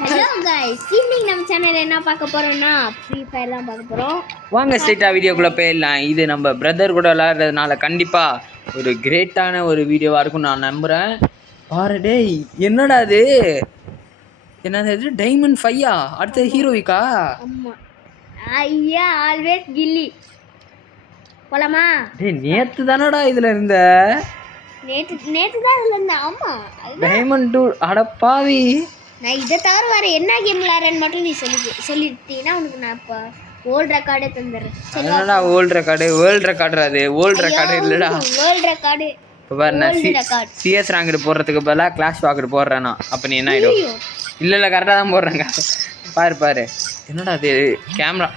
Hello guys இன்னைக்கு நம்ம சேனல்ல என்ன பார்க்க போறோம்னா ஃப்ரீ ஃபயர் தான் பார்க்க போறோம். வாங்க ஸ்ட்ரைட்டா வீடியோக்குள்ள போயிடலாம். இது நம்ம பிரதர் கூட விளையாடுறதுனால கண்டிப்பா ஒரு கிரேட்டான ஒரு வீடியோவா இருக்கும் நான் நம்புறேன். பாரு டேய், என்னடா இது? என்னது இது? டைமண்ட் 5ஆ? அடுத்த ஹீரோயிக்கா? ஆமா. ஐயா ஆல்வேஸ் கில்லி. போலாமா? டேய் நேத்து தானடா இதுல இருந்த? நேத்து தான் இதுல இருந்த. ஆமா. டைமண்ட் 2 அட பாவி. நான் இத தவிர வேற என்ன கேம் விளையாடுறேன்னு மட்டும் நீ சொல்லிட்டீனா உனக்கு நான் இப்ப வேர்ல்ட் ரெக்கார்டே தந்துறேன். என்னடா வேர்ல்ட் ரெக்கார்டு அது வேர்ல்ட் ரெக்கார்டு இல்லடா. World record. இப்ப பாரு நான் சிஎஸ் ரேங்க் போடுறதுக்கு பதிலா கிளாஷ் வாக்கெட் போடுறேனா? அப்ப நீ என்ன ஆயிடும்? இல்ல கரெக்டா தான் போடுறேங்க. பாரு என்னடா அது கேமரா.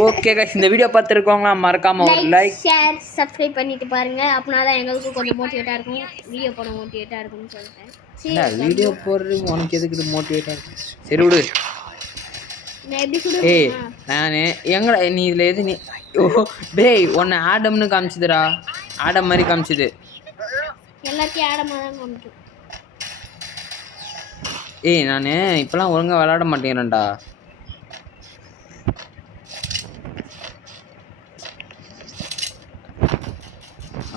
ஓகே गाइस, இந்த வீடியோ பார்த்துருக்கவங்க மறக்காம ஒரு லைக் ஷேர் சப்ஸ்கிரைப் பண்ணிட்டு பாருங்க. அப்பனாதான் எங்களுக்கு கொஞ்சம் மோட்டிவேட்டா இருக்கும். வீடியோ போட மோட்டிவேட்டா இருக்கும்னு சொல்லிட்டேன். சரி வீடியோ போடுறது உனக்கு எதுக்கு மோட்டிவேட்டா இருக்கு? சரி விடு. நான் எப்படி சொல்றேன்? ஏய் நானே எங்கடா நீ இதுல எது நீ ஓ டேய் உன்னை ஆடம்னு காமிச்சதுடா. ஆடம் மாதிரி காமிச்சது. எல்லாத்தையும் ஆடமா தான் காமிக்கும். ஏய் நானு இப்பெல்லாம் ஒழுங்கா விளையாட மாட்டேங்கிறேன்டா.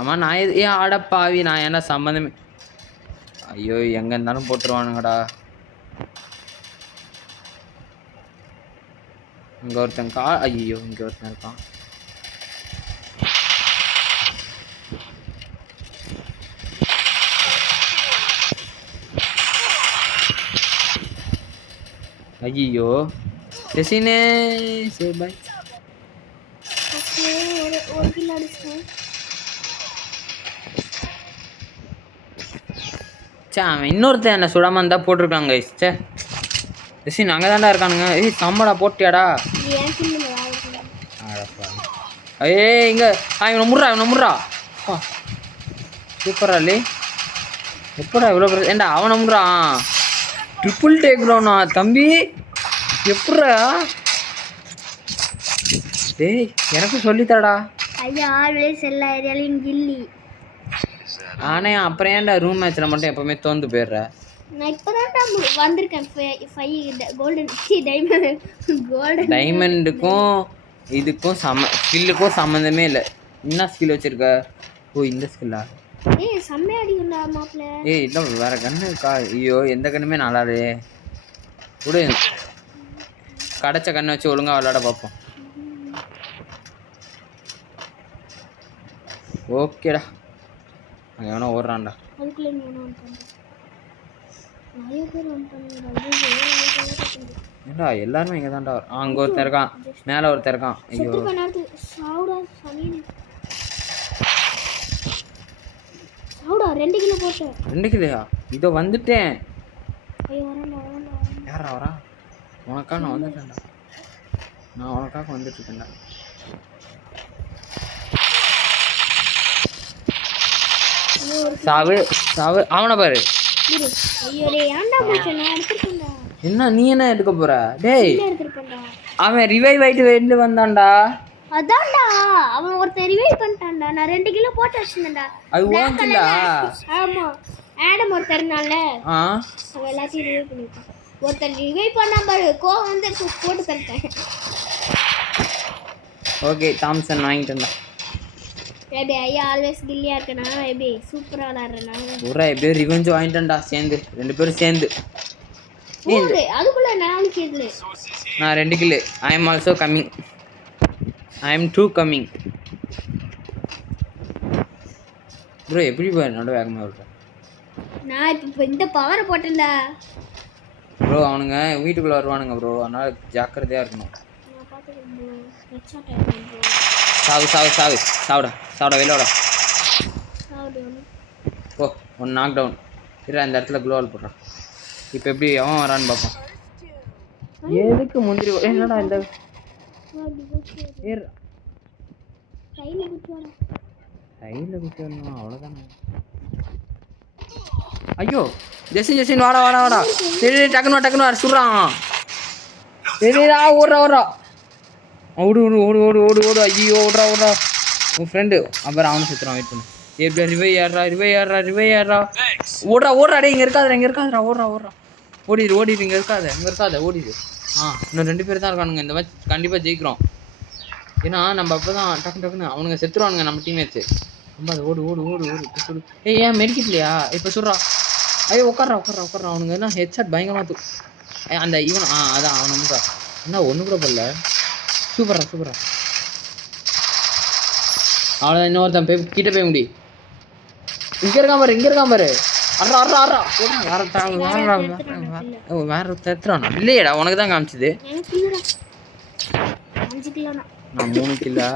ஆமா நான் ஏன் ஆடப்பாவி நான் என்ன சம்மந்தமே. ஐயோ எங்க இருந்தாலும் போட்டுருவானுங்கடா. இங்க ஒருத்தன் ஐயோ இங்க ஒருத்தன் இருக்கான். ஐயோ ஜெசினே சரி பாய். ஒரு கில் அடிச்சேன். சே அவன் இன்னொருத்தன் என்ன சுடாம இருந்தா போட்டிருக்காங்க. சே ஜெசின் அங்கே தான்டா இருக்கானுங்க. ஏய் சம்மடா போட்டியாடா? ஏ இங்க இவனை முடுறா சூப்பரா இல்லை எப்படா இவ்வளோ ஏண்டா அவனை முடுறான். ட்ரிபிள் டேக் டவுனா தம்பி? எப்படா? டேய் எனக்கு சொல்லித்தரடா. ஐயா ஆல்வேஸ் எல்லா ஏரியாலையும் கில்லி. ஆனே அப்புறம் ஏன்டா ரூம் மேட்ச்ல மட்டும் எப்பவுமே தோந்து போயிடுற? நான் இப்போதான் வந்திருக்கேன். 5 டைமண்டுக்கும் இதுக்கும் ஸ்கில்லுக்கும் சம்மந்தமே இல்லை. என்ன ஸ்கில் வச்சிருக்க? ஓ இந்த ஸ்கில்லா? ஏய் செம்ம அடிக்கும்டா மாப்ள. ஏய் இல்ல வேற கண்ணு இருக்கா? ஐயோ எந்த கண்ணுமே நல்லாது. விடு கடைச்ச கண்ணை வச்சு ஒழுங்கா விளையாட பார்ப்போம். ஓகேடா அங்கே எவனோ ஓடுறான்டா. ஏண்டா எல்லாருமே இங்கே தான்டா. அங்கே ஒருத்தர் இருக்கான், மேலே ஒருத்தர் இருக்கான். ஐயோ ரெண்டு கிலோ போட்டேன். 2 கிலோயா? இதோ வந்துட்டேன். யாரா வரா? உனக்கா நான் வந்துட்டேன்டா. நான் உனக்காக வந்துட்டு இருக்கேன்டா. சாவு அவனை பாரு. என்ன நீ என்ன எடுக்க போற? டேய் அவன் ரிவைவ் ஆயிட்டு வெளில வந்தான்டா. அதான்டா அவன் ஒருத்தன் ரிவைவ் பண்ணிட்டான்டா. நான் 2 கிலோ போட்டு வச்சிருந்தேன்டா. அது ஓகேடா. ஆமா ஆடம் ஒருத்தர்னால அவன் எல்லாத்தையும் ரிவைவ் பண்ணிட்டான். ஒருத்தன் ரிவைவ் பண்ணா பாரு கோவம் வந்து போட்டு தரட்டேன். ஓகே தாம்சன் வாங்கிட்டு வந்தேன். ஏபி ஐயா ஆல்வேஸ் கில்லியா இருக்கனா? ஏபி சூப்பரா விளையாடுறனா? ஒரே எப்படியோ ரிவெஞ்ச் வாங்கிட்டேன்டா சேர்ந்து 2 பேரும் சேர்ந்து. அதுக்குள்ள 4 கில். நான் 2 kill. I am also coming. I am too coming. Bro எப்படி போய் நடு வேகமாக இருக்க? நான் இப்போ இந்த பவரை போட்டேன்டா. ப்ரோ அவனுங்க வீட்டுக்குள்ளே வருவானுங்க ப்ரோ, அதனால் ஜாக்கிரதையாக இருக்கணும். சாவுடா வெளியோட ஓ ஒன் நாக் டவுன். இல்லை அந்த இடத்துல குளோவால் போடுறான். இப்போ எப்படி அவன் வரான்னு பார்ப்போம். எதுக்கு முந்திரி என்னடா இந்த கையில் குத்தி வரணும் அவ்வளோதானே. ஐயோ ஜெசின் வாடா சரி டக்குன்னு வர சுடுறான். சரிடா ஓடுறா ஓடு ஐயோ ஓடுறா உன் ஃப்ரெண்டு. அப்புறம் அவனு சுற்றுறான். வெயிட் பண்ணு. எப்படி ரிவை ஏறா ஓடுறா டே இங்கே இருக்காதுடா ஓடுறா. ஓடிடு இங்கே இருக்காத ஓடிடு. இன்னும் 2 பேர் தான் இருக்கானுங்க. இந்த மேட்ச் கண்டிப்பாக ஜெயிக்கிறோம். ஏன்னா நம்ம அப்போ தான் டக்குன்னு அவனுங்க செத்துருவானுங்க நம்ம டீம்மேட்ஸு. ரொம்ப அது ஓடு. ஏன் மெடிக்கிட் இல்லையா? இப்போ சொல்கிறா. ஐயோ உட்கார்றா. அவனுங்க என்ன ஹெட்ஷாட் பயங்கரமாக அந்த இவன் அதான் அவனை மட்டும் என்ன ஒன்று கூட போடல. சூப்பரா. அவ்வளோதான். இன்னொருத்தன் கிட்ட போய் முடி. இங்கே இருக்கான் பாரு. அறா வேற ஒருத்தன் இல்லையடா, உனக்கு தான் காமிச்சது. நான் 3 கிலோ.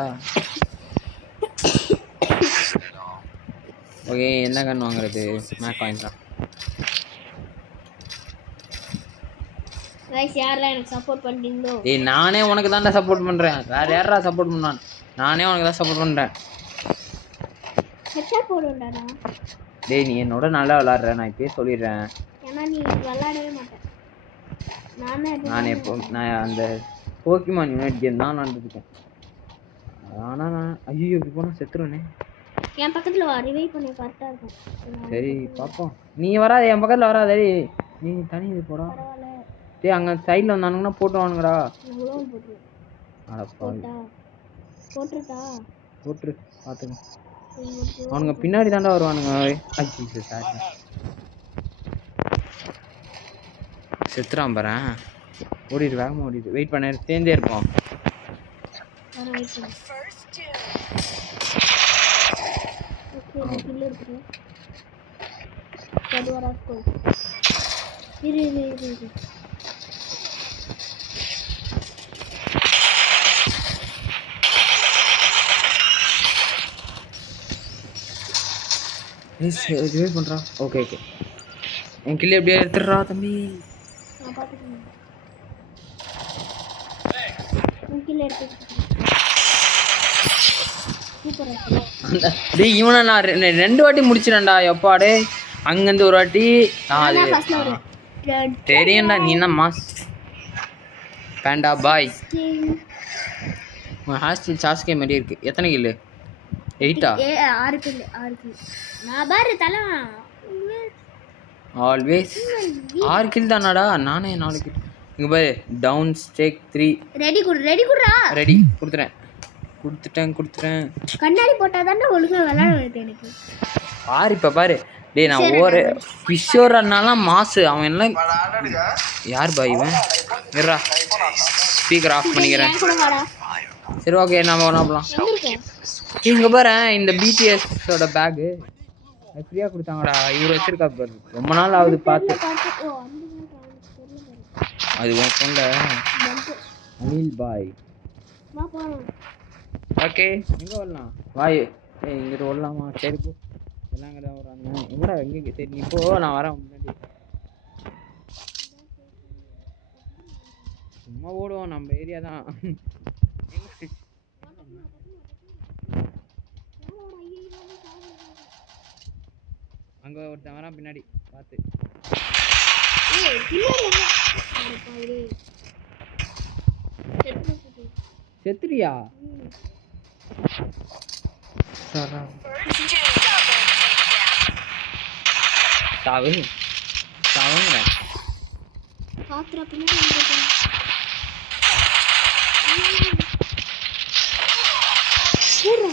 ஓகே, என்ன கன் வாங்குறது? மேக் வாங்கிக்கலாம். நானே உனக்கு தான்டா சப்போர்ட் பண்றேன். வேற யாரா சப்போர்ட் பண்ணான்? நானே உனக்கு தான் சப்போர்ட் பண்றேன். டேய், நீ என்னோட நல்லா விளையாடுற, நான் இப்பயே சொல்லிடுறேன். நான் அந்த போக்கிமான் யூனிட் கேம் தான் விளையாண்டுருக்கேன். ஆனா நான் ஐயோ இப்படி போனா செத்துருவேனே. என் பக்கத்துல வா, ரிவைவ் பண்ணி கரெக்டா இருக்கும். சரி பாப்போம். நீ வராத, என் பக்கத்துல வராத. நீ தனி இது போடா. டேய், அங்க சைடுல வந்தானுங்கன்னா போட்டுவானுங்கடா. போட்டுரு பாத்துங்க. அவனுங்க பின்னாடி தாண்டா வருவானுங்க. செத்துறான் பாரு. ஓடிடு, வேகமா ஓடிடு. வெயிட் பண்ண, சேர்ந்தே இருப்போம். பண்றா. ஓகே என் கிள்ளி எப்படியா எடுத்துடுறா தம்பி. இவனை நான் 2 வாட்டி முடிச்சிடேன்டா. எப்பாடே அங்கிருந்து ஒரு வாட்டி. தெரியும்டா, நீ என்ன மாஸ் பேண்டா பாய். ஹாஸ்டல் சாஸ்கே மாதிரி இருக்கு. எத்தனை கில்லு? 8 6 கில்லு. நான் பாரு தல ஆல்வேஸ் 6 கில் தானாடா. நானே 4 கில். இங்க பாரு, டவுன் ஸ்டேக் 3. ரெடி குடுறா. ரெடி கொடுத்துட்டேன். கண்ணாடி போட்டாதானே ஒழுங்கா விளையாட வருது எனக்கு. பாரு இப்ப பாரு. டேய், நான் ஒரு ஃபிஷர் அண்ணாலாம் மாசு. அவன் எல்லாம் யார் பாய் இவன்? இருடா, ஸ்பீக்கர் ஆஃப் பண்ணிக்கிறேன். சரி ஓகே, நாம போலாம். இங்க பாரு, இந்த பிடிஎஸோட பேக் ஃப்ரீயா கொடுத்தாங்கடா. இவரு வச்சிருக்கா பாரு. ரொம்ப நாள் ஆகுது பார்த்து. அது உன் போன்ல அனில் பாய். ஓகே, எங்க வரலாம்? வாய் இங்கிட்டு வரலாமா? சரி போ. எல்லாம் இங்கே தான் வராங்க. எங்கடா எங்கே? சரி நீ போ, நான் வரேன் முன்னாடி. சும்மா ஓடுவோம், நம்ம ஏரியா தான். அங்க ஒருத்தன் வரான் பின்னாடி பார்த்து. செத்துறியா? சாவுங்க. பாத்ரா பின்னாடி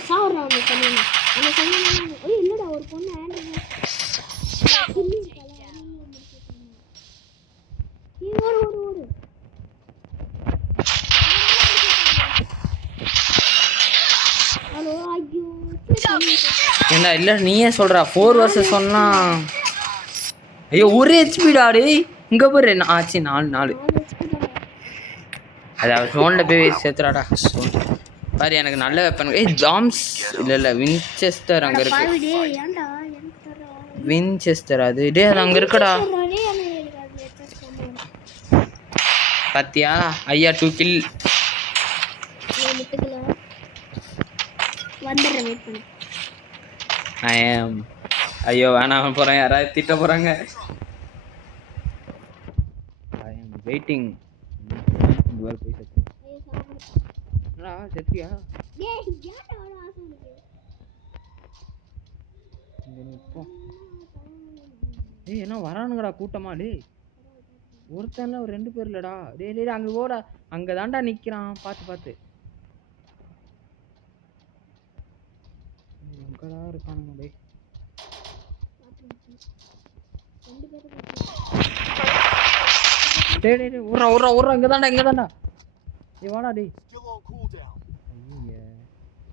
சாவறா. இல்லடா, ஒரு பொண்ணு ஏண்டா இல்லை நீயே சொல்கிறா 4 வர்சஸ் சொன்னா. ஐயோ, ஒரு ஹெச்பிடா. டேய் இங்கே போய் ஆச்சு 4. அது அவர் ஃபோனில் போய் சேர்த்துறாடா. பாரு, எனக்கு நல்ல வெப்பன். ஜாம்ஸ் இல்லை வின்செஸ்டர் அங்கே இருக்கு. வின்செஸ்டர் அது. டே அது அங்கே இருக்குடா. பாத்தியா? ஐயா 2 கில். ஐயோ வேணாம் போறேன். யாராவது திட்ட போறாங்க. ஐ அம் வெயிட்டிங். செத்தியா? ஏய் என்ன வரானுங்கடா கூட்டமா. டேய் ஒருத்தன்ல ஒரு 2 பேர் இல்லடா. டேய் டேய் அங்க ஓடா. அங்க தான்டா நிக்கிறான். பாத்து எங்கடா இருக்கானுங்க டேய். 2 பேரும் டேய் டேய் டேய் ஓடுறா இங்க தான்டா. டேய் வாடா டேய். ஐயே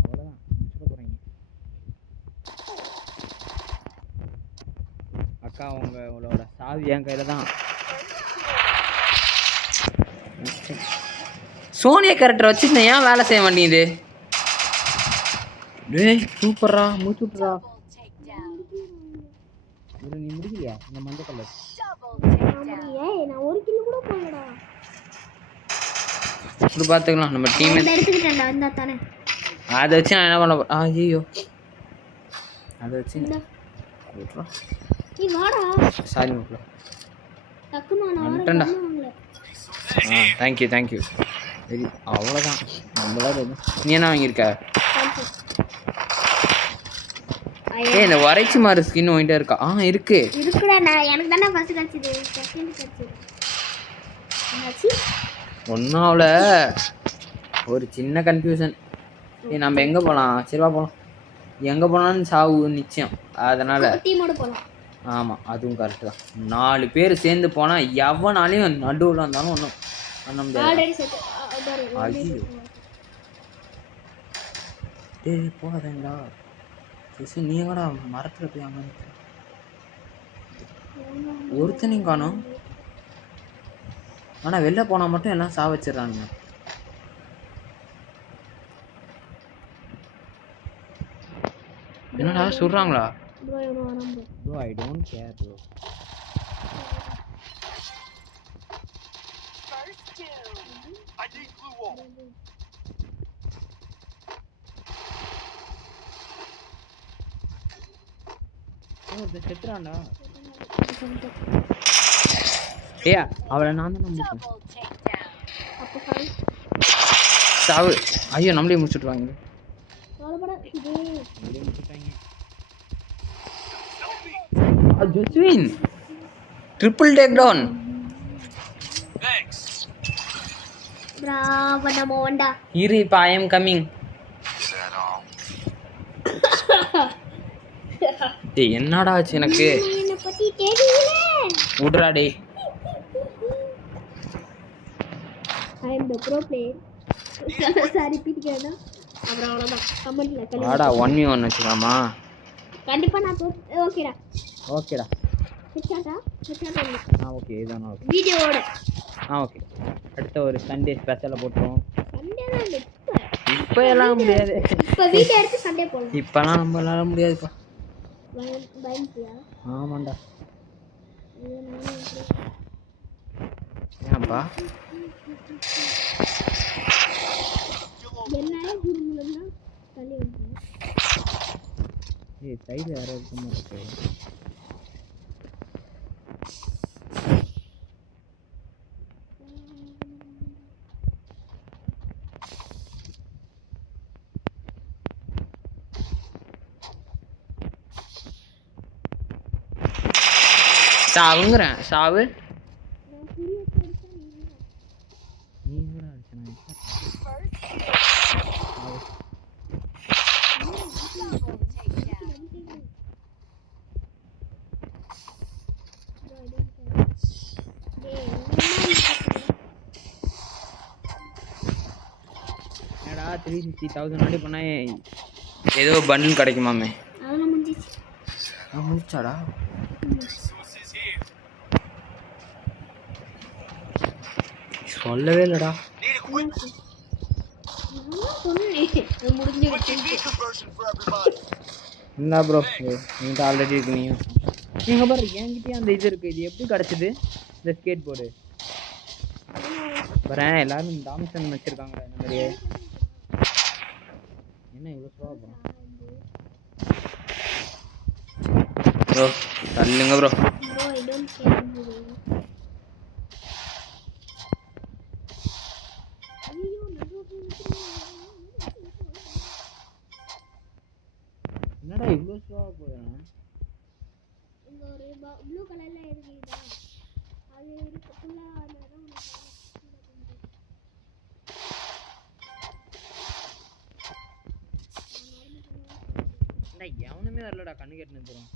அவ்வளவுதான் முடிச்சுக்க போறீங்க. அக்கா உங்களோட சாவி என் கையில தான். சோனியா கேரக்டர் வச்சுட்டு ஏன் வேலை செய்ய மாட்டேங்குது? டேய் சூப்பரா மூச்சு விட்டுறா. நீ முடிக்கலையா இந்த மஞ்சள் கலர்? நான் ஒரு கிலோ கூட போடலடா. இப்படி பார்த்துக்கலாம் நம்ம டீம் எடுத்துக்கிட்டேன்டா இந்த தானே. அதை வச்சு நான் என்ன பண்ண போறேன்? ஐயோ அதை வச்சு நீ வாடா. சாரி மக்களே. டக்குனு நான் வந்துட்டேன்டா. தேங்க்யூ சரி அவ்வளோதான். நம்மளால நீ என்ன வாங்கியிருக்க? இந்த வரைச்சி மாதிரி ஸ்கின் வாங்கிட்டே இருக்கா? இருக்குடா. நான் எனக்கு தானே ஃபர்ஸ்ட் கிடைச்சது. செகண்ட் கிடைச்சது. என்னாச்சு? ஒன்னாவில் ஒரு சின்ன கன்ஃபியூஷன். நம்ம எங்கே போகலாம்? சரிவா போகலாம். எங்கே போனாலும் சாவு நிச்சயம். அதனால் டீமோட போகலாம். ஆமாம் அதுவும் கரெக்டு தான். 4 பேர் சேர்ந்து போனால் எவனாலையும் நடுவில் இருந்தாலும் ஒன்றும் பண்ண முடியாது. ஐயோ டேய் போகாதேங்களா. சரி நீ கூட மரத்தில் போய் அங்கே ஒருத்தனையும் காணும். ஆனால் வெளில போனால் மட்டும் எல்லாம் சா வச்சிடறானுங்க. என்னடா சொல்கிறாங்களா? Bro I don't care bro. செத்துறான்டா. ஏயா அவளை நான் தான் முடிச்சேன். சாவு. ஐயோ நம்மளே முடிச்சுட்ருவாங்க. Jaswin triple take down. Bravo Namonda. Here if I am coming. டேய் என்னடா ஆச்சு எனக்கு? என்ன பத்தி தெரியல. விடுடா டேய். I am the pro player. Sorry பீட்டிக்கேனா. அப்புறம் அவ்வளவுதான். கமெண்ட்ல கமெண்ட். வாடா 1v1 வச்சுக்காமா? கண்டிப்பா நான் ஓகேடா. ஹெட்ஷாட்டா? ஓகே இதான் ஓகே. வீடியோவோட. ஓகே. அடுத்த ஒரு சண்டே ஸ்பெஷலா போட்டுறோம். சண்டேலாம் இல்ல. இப்போ எல்லாம் முடியாது. இப்போ வீடியோ எடுத்து சண்டே போடலாம். இப்பலாம் நம்மளால முடியாதுப்பா. பயந்துயா? ஆமாண்டா. ஏன்பா? என்ன குருமுலன்னா தள்ளி வந்து. ஏய் சைடுல யாரோ இருக்க மாட்டே. சாவுங்கறேன். சாவு. என்னடா 360,000 ஆடி பண்ணா ஏதோ பண்டில் கிடைக்குமாமே? அதெல்லாம் முடிஞ்சிச்சு. முடிச்சாடா? சொல்லவே இல்லடா. என்ன ப்ரோ நீங்க ஆல்ரெடி இருக்கீங்க. நீங்க பாரு என்கிட்டயே அந்த இது இருக்கு. இது எப்படி கிடைச்சது இந்த ஸ்கேட் போர்டு? வரேன் எல்லாரும் டாமிசன் வச்சிருக்காங்க இந்த மாதிரியே. என்ன இவ்வளோ ஸ்லோவா போகிறோம் ப்ரோ? தள்ளுங்க ப்ரோ. என்னடா இவ்வளோ ஸ்லோவா போகிறேன்? இங்க ஒரு ப்ளூ கலர்ல இருக்குதா? அது இருக்குல்ல அதனால எவனுமே வரலடா கண்ணு கேட்டு நிறுத்துறோம்.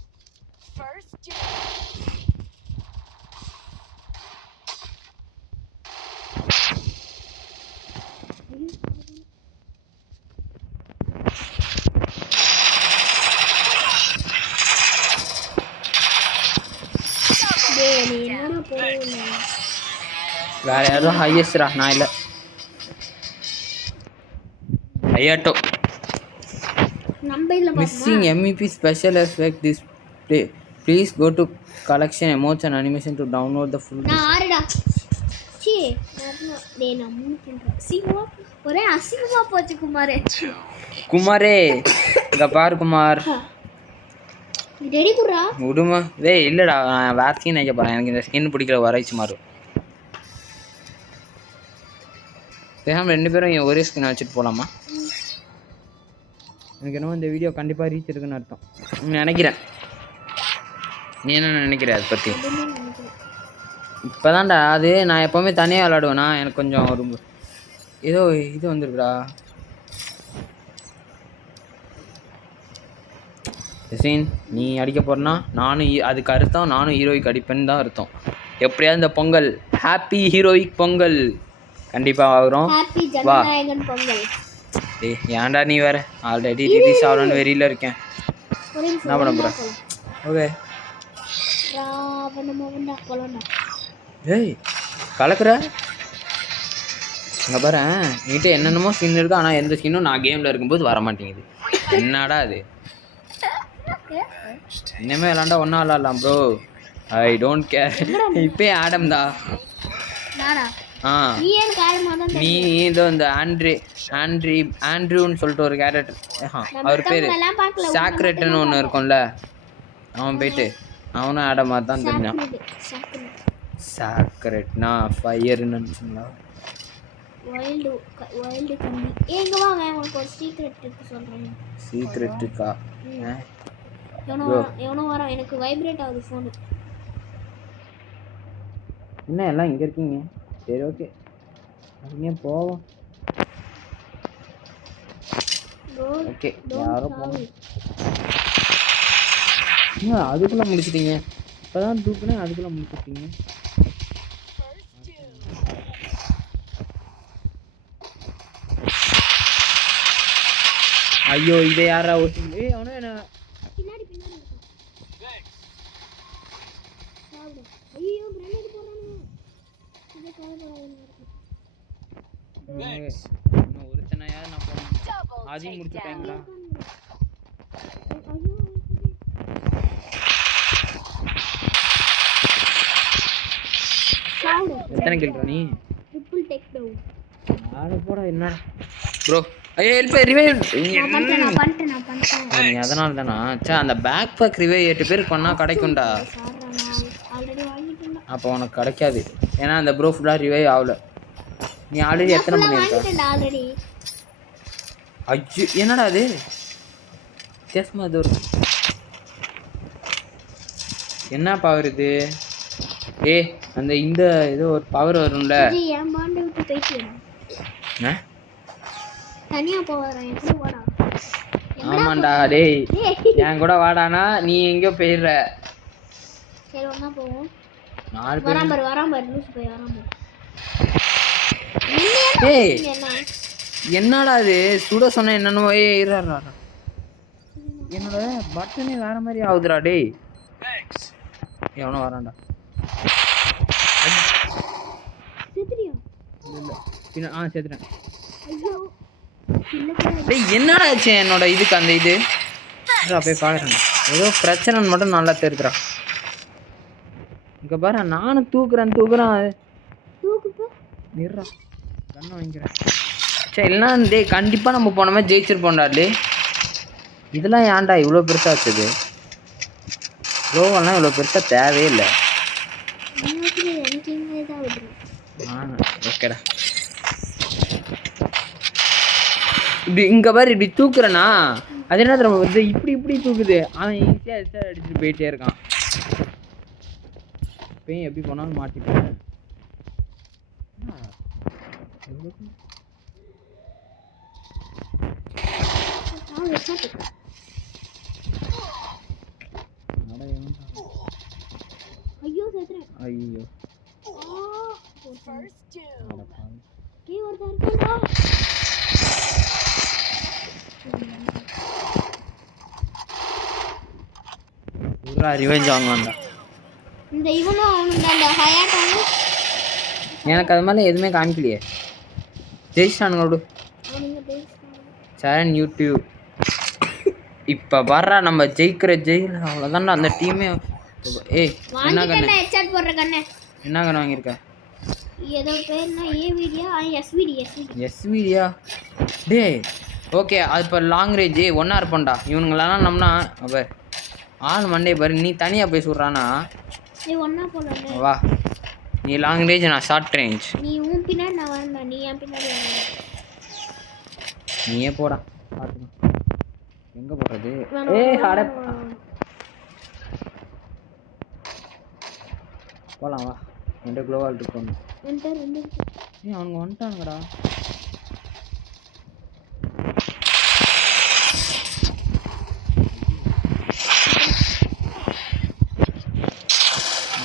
வேற யாரும் ஹையஸ்டா நான் இல்லை. ஐயாட்டோ missing MEP special effect display. Please go to collection emotes and animation to download the full. நான் ஆறுடா சி டேய் நான் மூணு பண்றேன். சீக்கிரமா ஒரே அசிங்கமா போச்சு குமாரே. குமாரே இங்க பாரு குமார். ரெடி குறா விடுமா. டேய் இல்லடா நான் வேற ஸ்கின் வைக்க போறேன். எனக்கு இந்த ஸ்கின் பிடிக்கல வரைச்சு மாறு. பேசாம 2 பேரும் ஒரே ஸ்கின் வச்சுட்டு போலாமா? எனக்கு என்னமோ இந்த வீடியோ கண்டிப்பாக ரீச் இருக்குன்னு அர்த்தம் நினைக்கிறேன். நீ என்ன நினைக்கிற அதை பற்றி? இப்போதான்டா அது நான் எப்போவுமே தனியாக விளாடுவேண்ணா. எனக்கு கொஞ்சம் ஒரு ஏதோ இது வந்துருக்குடா. ஜெசின் நீ அடிக்க போறனா நானும் அதுக்கு அர்த்தம் நானும் ஹீரோயிக் அடிப்பேன்னு தான் அர்த்தம். எப்படியாவது இந்த பொங்கல் ஹாப்பி ஹீரோயிக் பொங்கல் கண்டிப்பாக ஆகுறோம். வா ஏய் ஏன்டா நீ வேற ஆல்ரெடி ரிலீஸ் ஆகணும்னு வெறியில் இருக்கேன். என்ன பண்ண போகிறேன்? ஓகே ஏய் கலக்குற அங்கே பாரு என்கிட்ட என்னென்னமோ ஸ்கின் இருக்குது. ஆனால் எந்த ஸ்கின்னும் நான் கேமில் இருக்கும்போது வர மாட்டேங்குது. என்னடா அது? இனிமே விளாண்டா ஒன்றா விளாட்லாம் ப்ரோ. I don't care. இப்போயே ஆடம் தான். நீ இதோ இந்த ஆண்ட்ரூன்னு சொல்லிட்டு ஒரு கேரக்டர் அவர் பேர் சாக்ரெட்னு ஒன்று இருக்கும்ல அவன் போயிட்டு அவனும் ஆடமாக தான் தெரிஞ்சான். சாக்ரெட்னா ஃபயர்னு நினச்சிங்களா? சீக்ரெட் இருக்கா? எனக்கு வைப்ரேட் ஆகுது ஃபோன். என்ன எல்லாம் இங்கே இருக்கீங்க? சரி ஓகே அப்படியே போவோம். ஓகே யாரும் போகணும். அதுக்குள்ளே முடிச்சிட்டீங்க? இப்போ தான் தூக்குனேன் அதுக்குள்ளே முடிச்சிட்டீங்க. ஐயோ இதை யாரா ஓட்டிங்க? ஏய் அவனா என்ன பின்னாடி ஐயோ கிரேனேட் போறானே. இத காலப்படாதே. இன்னும் ஒருத்தனையா நான் போறேன். அதையும் முடிச்சிட்டேங்களா? எத்தனை கில்ற நீ? Triple take down. ஆளு போடா என்ன ப்ரோ? ஐயோ ஹெல்ப் ரிவைவ் நான் பண்ணிட்டேன். நீ அதனால தானா? சே அந்த பேக் பேக் ரிவைவ் 8 பேர் பண்ணா கிடைக்கும்டா. ஆல்ரெடி வாங்கிட்டேன். அப்போ உனக்கு கிடைக்காது. ஏன்னா அந்த ப்ரோ ஃபுல்லா ரிவைவ் ஆகல. நீ ஆல்ரெடி எத்தனை பண்ணிருக்க? ஆல்ரெடி. ஐயோ என்னடா அது? வித்தியாசமா இது ஒரு என்ன பவர் இது? அந்த இந்த ஏதோ ஒரு பவர் வரும்ல. ஏன் பாண்ட விட்டு போயிட்டேன். தனியா போறேன் எப்படி வாடா? ஆமாண்டா டேய் என் கூட வாடானா நீ எங்க போயிடுற? சரி ஒண்ணா போவோம். 4 பேர் வராம லூஸ் போய் வராம. ஏய் என்னடா இது சுட சொன்ன என்னன்னு ஏறாரா? என்னோட பட்டனே வேற மாதிரி ஆகுதுடா டேய். எவனோ வரான்டா. செத்துறியா? இல்ல செத்துறேன். ஐயோ டேய் என்னடா ஆச்சு என்னோட இதுக்கு அந்த இது போய் பார்க்குறேன். ஏதோ பிரச்சனைன்னு மட்டும் நல்லா தெரியுதுடா. இங்கே பாரு நானும் தூக்குறேன் நிறா கண்ணை வாங்கிக்கிறேன். சரி இல்லைனா டேய் கண்டிப்பாக நம்ம போனோமே ஜெயிச்சிருப்போம்டா டே. இதெல்லாம் ஏன்டா இவ்வளோ பெருசாக வச்சது? ரோவெல்லாம் இவ்வளோ பெருசாக தேவையே இல்லை. ஓகேடா இப்படி இங்கே பாரு இப்படி தூக்குறேன்னா அது என்ன நம்ம வந்து இப்படி தூக்குது. அவன் ஈஸியாக அடிச்சுட்டு போயிட்டே இருக்கான். இப்பயும் எப்படி போனாலும் மாட்டிப்பேன். ஐயோ செத்துறேன். ஐயோ ரிவெஞ்ச் வாங்குவாங்க. இந்த இவனும் அவனுக்கு அந்த ஹயாட்டானும் எனக்கு அது மாதிரி எதுவுமே காமிக்கலையே. ஜெயிச்சிட்டானுங்க விடு. சரண் யூடியூப் இப்போ வர்றா நம்ம ஜெயிக்கிற ஜெயில் அவ்வளோதான்டா அந்த டீமே. ஏய் என்ன கண்ணு ஹெட்செட் போடுற கண்ணு என்ன கண்ணு வாங்கியிருக்க? ஏதோ பேர்னா ஏவிடியா எஸ்விடி எஸ்விடியா? டேய் ஓகே அது இப்போ லாங் ரேஞ்ச் ஒன்றா இருப்போம்டா. இவனுங்களெல்லாம் நம்மனா அப்போ ஆள் மண்டே பாரு. நீ தனியாக போய் சொல்கிறானா? ஒன்றா போகலாம். வா நீ லாங் ரேஞ்ச் நான் ஷார்ட் ரேஞ்ச். நீ உன் பின்னாடி நான் வரேன். நீ என் பின்னாடி வரேன். நீயே போடா பார்த்துக்கலாம். எங்கே போடுறது? அட போகலாம் வா. என்கிட்ட க்ளோவால் இருக்கணும். அவனுங்க வந்துட்டானுங்கடா.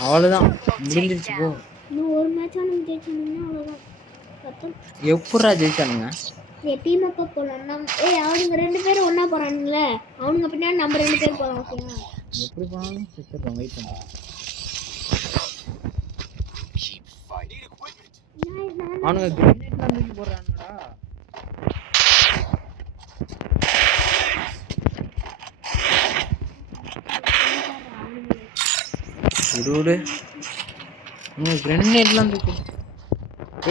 அவ்வளோதான் முடிஞ்சிருச்சு போ. இன்னும் ஒரு மேட்ச் ஆனு ஜெயிச்சானுங்கன்னா அவ்வளோதான். எப்படா ஜெயிச்சானுங்க? டீம் அப்போ போகலாம். அவனுங்க 2 பேரும் ஒன்றா போகிறானுங்களே. அவனுங்க பின்னாடி நம்ம 2 பேர் போகலாம். ஓகேவா? எப்படி போனாலும் செத்துருக்கோம். வெயிட் பண்ணுறோம். அவனுங்க கிரேனேட்லாம் தூக்கி போடுறானுங்கடா. விடு கிரேனேட்லாம் தூக்கி.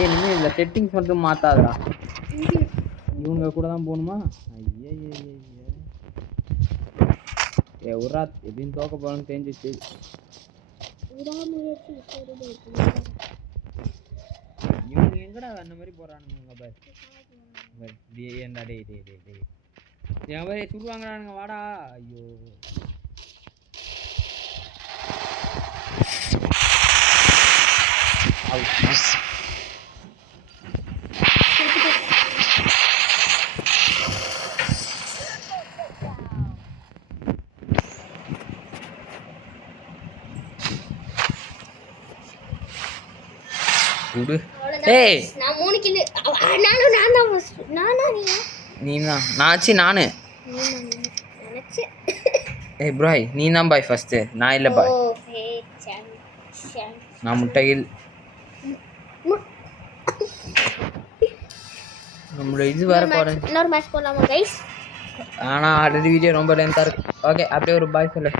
இனிமேல் இந்த செட்டிங்ஸ் மட்டும் மாற்றாதடா. இவங்க கூட தான் போகணுமா? உரா எப்படின்னு தோக்க போகணும்னு தெரிஞ்சிச்சு. இவங்க எங்கடா அந்த மாதிரி போடுறானுங்க பாரு. ஏன்டா டே என் மாதிரி சுடுவாங்கடானுங்க. வாடா. ஐயோ நான் 3 கில். நீதான் நாச்சு நானு. ஏய் ப்ராய் நீ தான் பாய் ஃபர்ஸ்ட். நான் இல்லை பாய். நான் முட்டையில் நம்மளோட இது வேற போறேன். இன்னொரு மேட்ச் போலாமா गाइस? ஆனா ஆல்ரெடி வீடியோ ரொம்ப லென்த்தா இருக்கு. ஓகே அப்படியே ஒரு பாய் சொல்லு.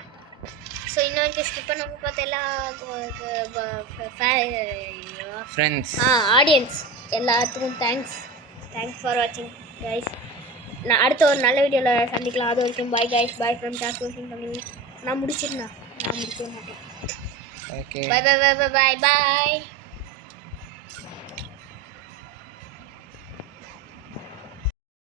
சோ இன்னொரு ஸ்கிப் பண்ணாம பார்த்தல ஃப்ரெண்ட்ஸ் ஆடியன்ஸ் எல்லாத்துக்கும் தேங்க்ஸ் ஃபார் வாட்சிங் गाइस. நான் அடுத்த ஒரு நல்ல வீடியோல சந்திக்கலாம். அது வரைக்கும் by guys. By from tasking Tamil. நான் முடிச்சிட்டேன். நான் முடிக்க மாட்டேன். Okay bye.